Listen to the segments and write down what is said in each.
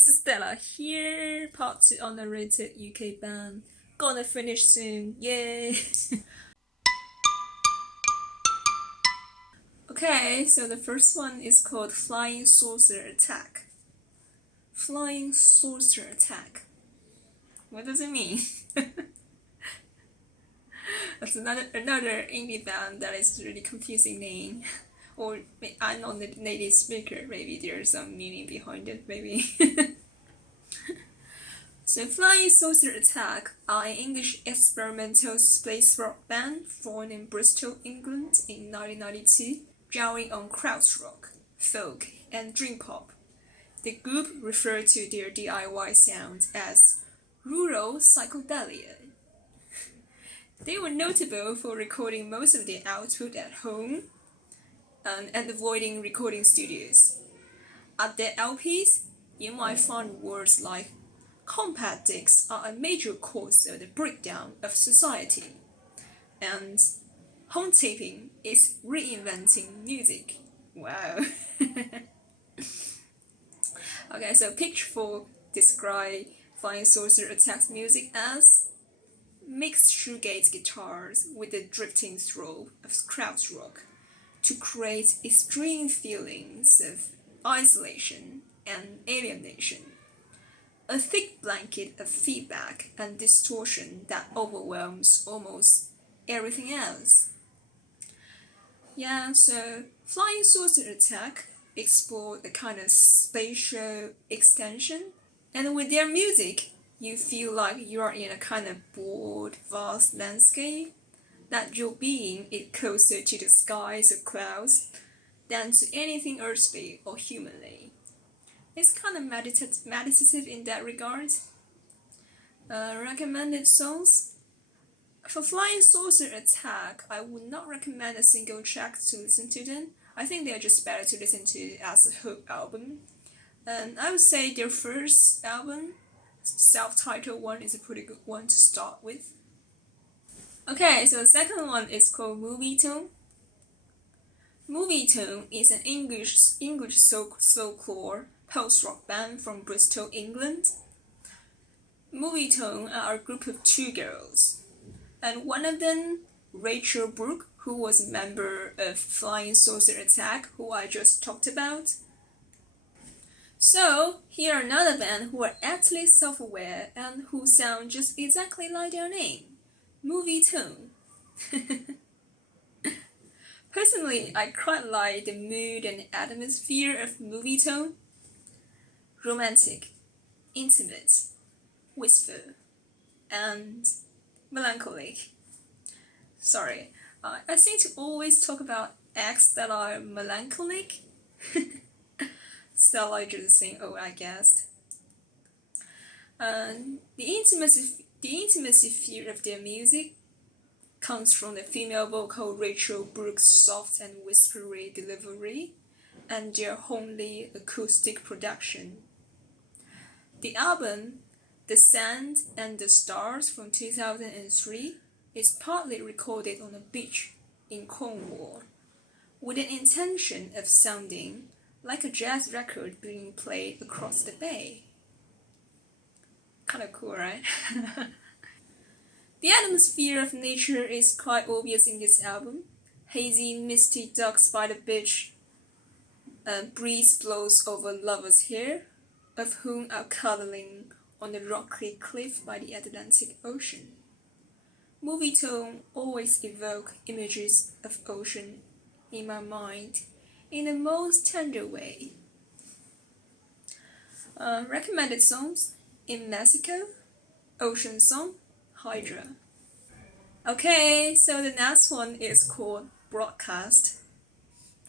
Stella here, part 2 unrated UK band. Gonna finish soon, yay! Okay, so the first one is called Flying Saucer Attack. Flying Saucer Attack. What does it mean? That's another indie band that is really confusing name. Or I'm not a native speaker, maybe there's some meaning behind it, maybe. So Flying Saucer Attack are an English experimental space rock band formed in Bristol, England in 1992, drawing on krautrock, folk, and dream pop. The group referred to their DIY sound as rural psychedelia. They were notable for recording most of their output at home and avoiding recording studios. At their LPs, you might find words like compact discs are a major cause of the breakdown of society, and home taping is reinventing music. Wow. Okay, so Pitchfork described Flying Saucer Attack's music as mixed shoegaze guitars with the drifting throb of krautrock to create extreme feelings of isolation and alienation. A thick blanket of feedback and distortion that overwhelms almost everything else. Yeah, so Flying Saucer Attack explored a kind of spatial extension, and with their music, you feel like you are in a kind of broad, vast landscape, that your being is closer to the skies or clouds than to anything earthly or humanly. It's kind of meditative in that regard. Recommended songs? For Flying Saucer Attack, I would not recommend a single track to listen to them. I think they are just better to listen to as a whole album. And I would say their first album, self-titled one, is a pretty good one to start with. Okay, so the second one is called Movietone. Movietone is an English soulcore post-rock band from Bristol, England. Movietone are a group of two girls, and one of them, Rachel Brooke, who was a member of Flying Saucer Attack, who I just talked about. So, here are another band who are actually self-aware and who sound just exactly like their name, Movietone. Personally, I quite like the mood and atmosphere of Movietone. Romantic, intimate, wistful, and melancholic. Sorry, I seem to always talk about acts that are melancholic. Stella just saying, oh, I guessed. The intimacy feel of their music comes from the female vocal Rachel Brooks' soft and whispery delivery and their homely acoustic production. The album, The Sand and the Stars from 2003, is partly recorded on a beach in Cornwall, with an intention of sounding like a jazz record being played across the bay. Kinda cool, right? The atmosphere of nature is quite obvious in this album. Hazy, misty ducks by the beach, breeze blows over lovers here, of whom are cuddling on the rocky cliff by the Atlantic Ocean. Movietone always evoke images of ocean in my mind in the most tender way. Recommended songs: In Mexico, Ocean Song, Hydra. Okay, so the next one is called Broadcast.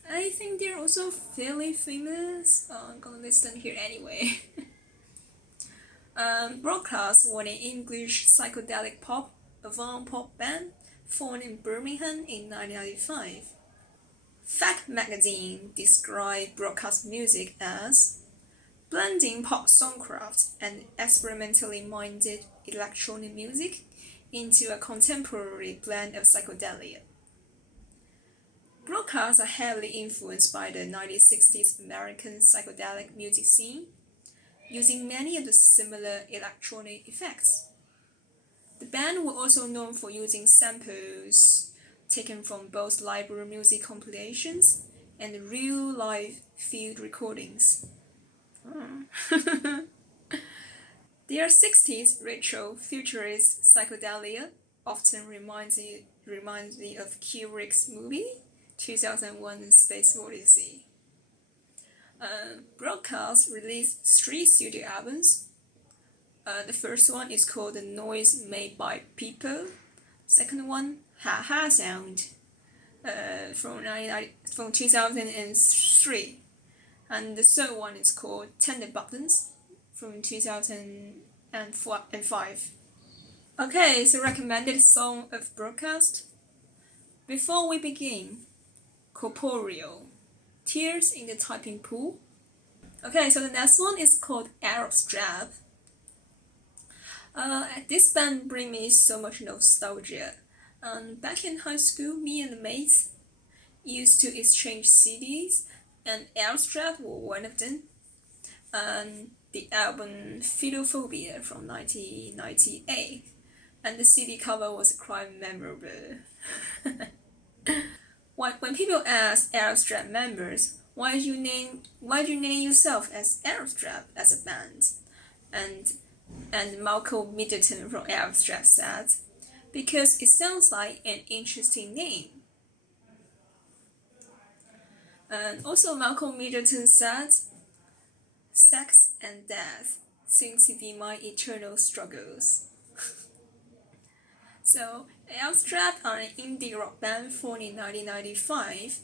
I think they're also fairly famous. I'm gonna list them here anyway. Broadcast were an English psychedelic pop, avant pop band formed in Birmingham in 1995. Fact magazine described Broadcast music as blending pop songcraft and experimentally minded electronic music into a contemporary blend of psychedelia. Broadcasts are heavily influenced by the 1960s American psychedelic music scene, using many of the similar electronic effects. The band were also known for using samples taken from both library music compilations and real live field recordings. Their 60s retro futurist psychedelia often reminds me of Kubrick's movie 2001: Space Odyssey. Broadcast released 3 studio albums. The first one is called The Noise Made by People. Second one, Ha Ha Sound, from 2003. And the third one is called Tender Buttons from 2005. Okay, so recommended song of Broadcast. Before we begin, Corporeal, Tears in the Typing Pool. Okay, so the next one is called Arab Strap. This band brings me so much nostalgia. Back in high school, me and the mates used to exchange CDs, and Arab Strap were one of them. The album Philophobia from 1998, and the CD cover was quite memorable. When people ask Arab Strap members, why do you name yourself as Arab Strap as a band? And Malcolm Middleton from Arab Strap said, because it sounds like an interesting name. And also Malcolm Middleton said, sex and death seem to be my eternal struggles. So, Arab Strap are an indie rock band formed in 1995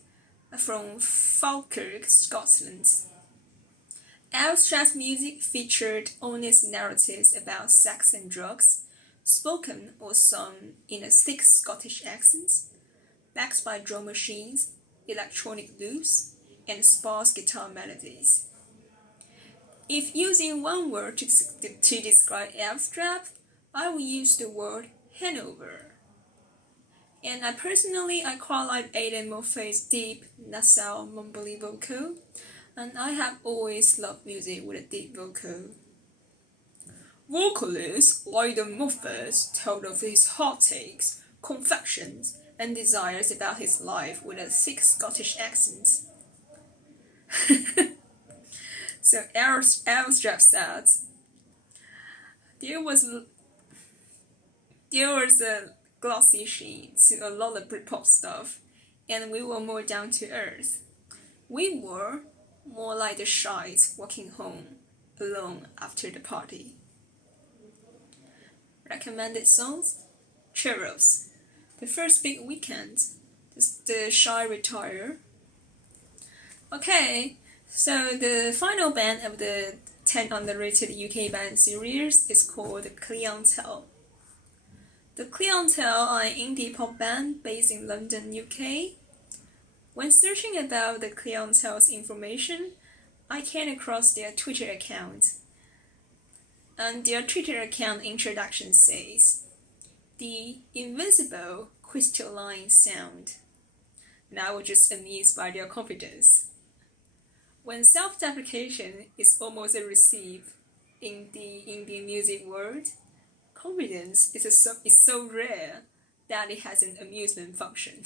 from Falkirk, Scotland. Arab Strap's music featured honest narratives about sex and drugs, spoken or sung in a thick Scottish accent, backed by drum machines, electronic loops, and sparse guitar melodies. If using one word to describe Arab Strap, I would use the word hangover. And I quite like Aidan Murphy's deep, nasal, mumbly vocal, and I have always loved music with a deep vocal. Vocalist Aidan Murphy told of his heartaches, confessions, and desires about his life with a thick Scottish accent. So Arab Strap said, there was a glossy sheen to a lot of Britpop stuff, and we were more down to earth. We were more like the Shies walking home alone after the party. Recommended songs: Cherubs, The First Big Weekend, The Shy Retire. Okay, so the final band of the 10 underrated UK band series is called The Clientele. The Clientele are an indie pop band based in London, UK. When searching about the Clientele's information, I came across their Twitter account. And their Twitter account introduction says, the invincible crystalline sound. And I was just amused by their confidence. When self-deprecation is almost a receipt in the indie music world, confidence is so rare that it has an amusement function.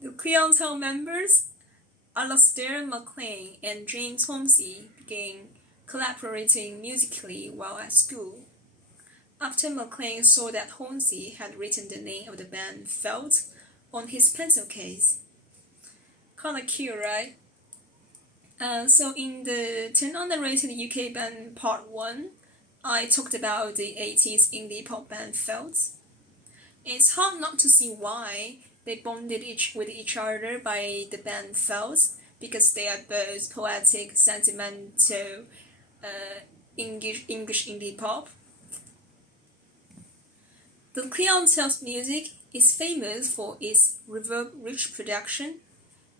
The Clientele members, Alastair MacLean and James Hornsey, began collaborating musically while at school. After MacLean saw that Hornsey had written the name of the band Felt on his pencil case. Kinda cute, right? So in the 10 underrated UK band part 1, I talked about the 80s indie pop band Felt. It's hard not to see why they bonded with each other by the band Felt, because they are both poetic, sentimental, English indie pop. The Clientele's music is famous for its reverb-rich production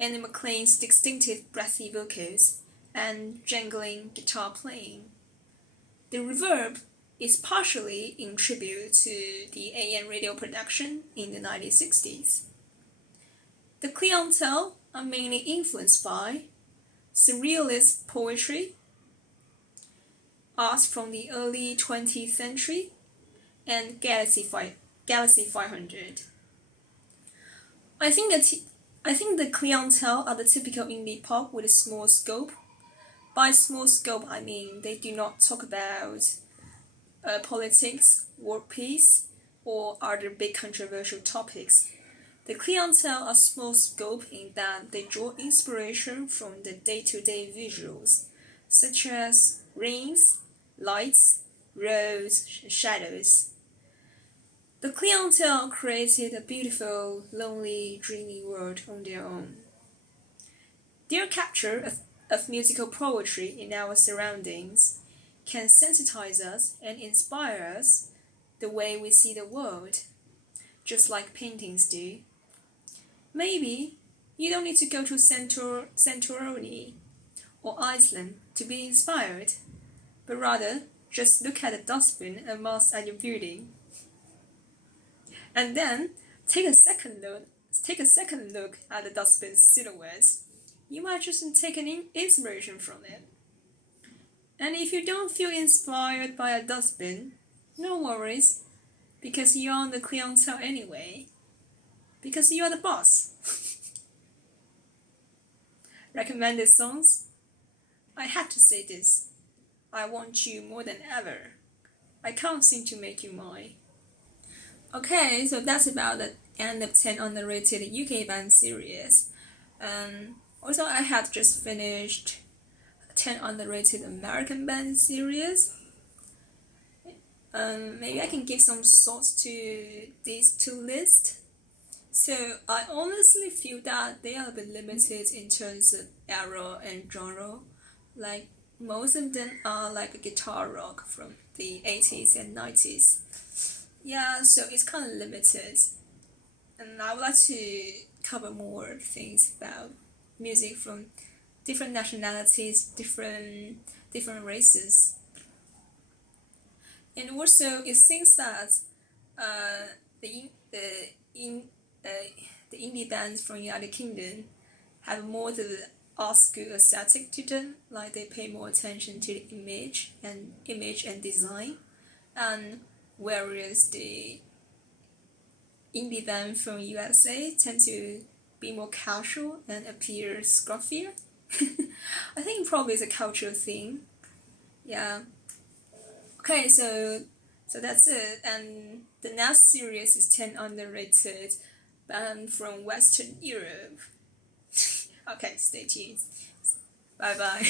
and MacLean's distinctive breathy vocals and jangling guitar playing. The reverb is partially in tribute to the AM radio production in the 1960s. The clientele are mainly influenced by surrealist poetry, art from the early 20th century, and Galaxy 500. I think the clientele are the typical indie pop with a small scope. By small scope, I mean they do not talk about politics, world peace, or other big controversial topics. The clientele are small scope in that they draw inspiration from the day-to-day visuals, such as rains, lights, roads, and shadows. The clientele created a beautiful, lonely, dreamy world on their own. Their capture of musical poetry in our surroundings can sensitize us and inspire us the way we see the world, just like paintings do. Maybe you don't need to go to Santorini or Iceland to be inspired, but rather just look at the dustbin and marks at your building. And then take a second look at the dustbin's silhouettes. You might just take an inspiration from it. And if you don't feel inspired by a dustbin, no worries, because you're on the clientele anyway. Because you're the boss. Recommended songs? I had to say this. I want you more than ever. I can't seem to make you mine. Okay, so that's about the end of 10 underrated UK band series. Also, I had just finished 10 underrated American band series. Maybe I can give some thoughts to these two lists. So I honestly feel that they are a bit limited in terms of era and genre. Like most of them are like a guitar rock from the 80s and 90s. Yeah, so it's kind of limited. And I would like to cover more things about music from different nationalities, different races. And also, it seems that the indie bands from United Kingdom have more the art school aesthetic to them. Like they pay more attention to the image and design, and whereas the indie band from USA tend to be more casual and appear scruffier. I think probably it's a cultural thing. Yeah. Okay, so that's it. And the next series is 10 underrated band from Western Europe. Okay, stay tuned. Bye bye.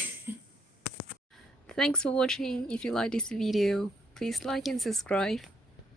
Thanks for watching. If you like this video, please like and subscribe.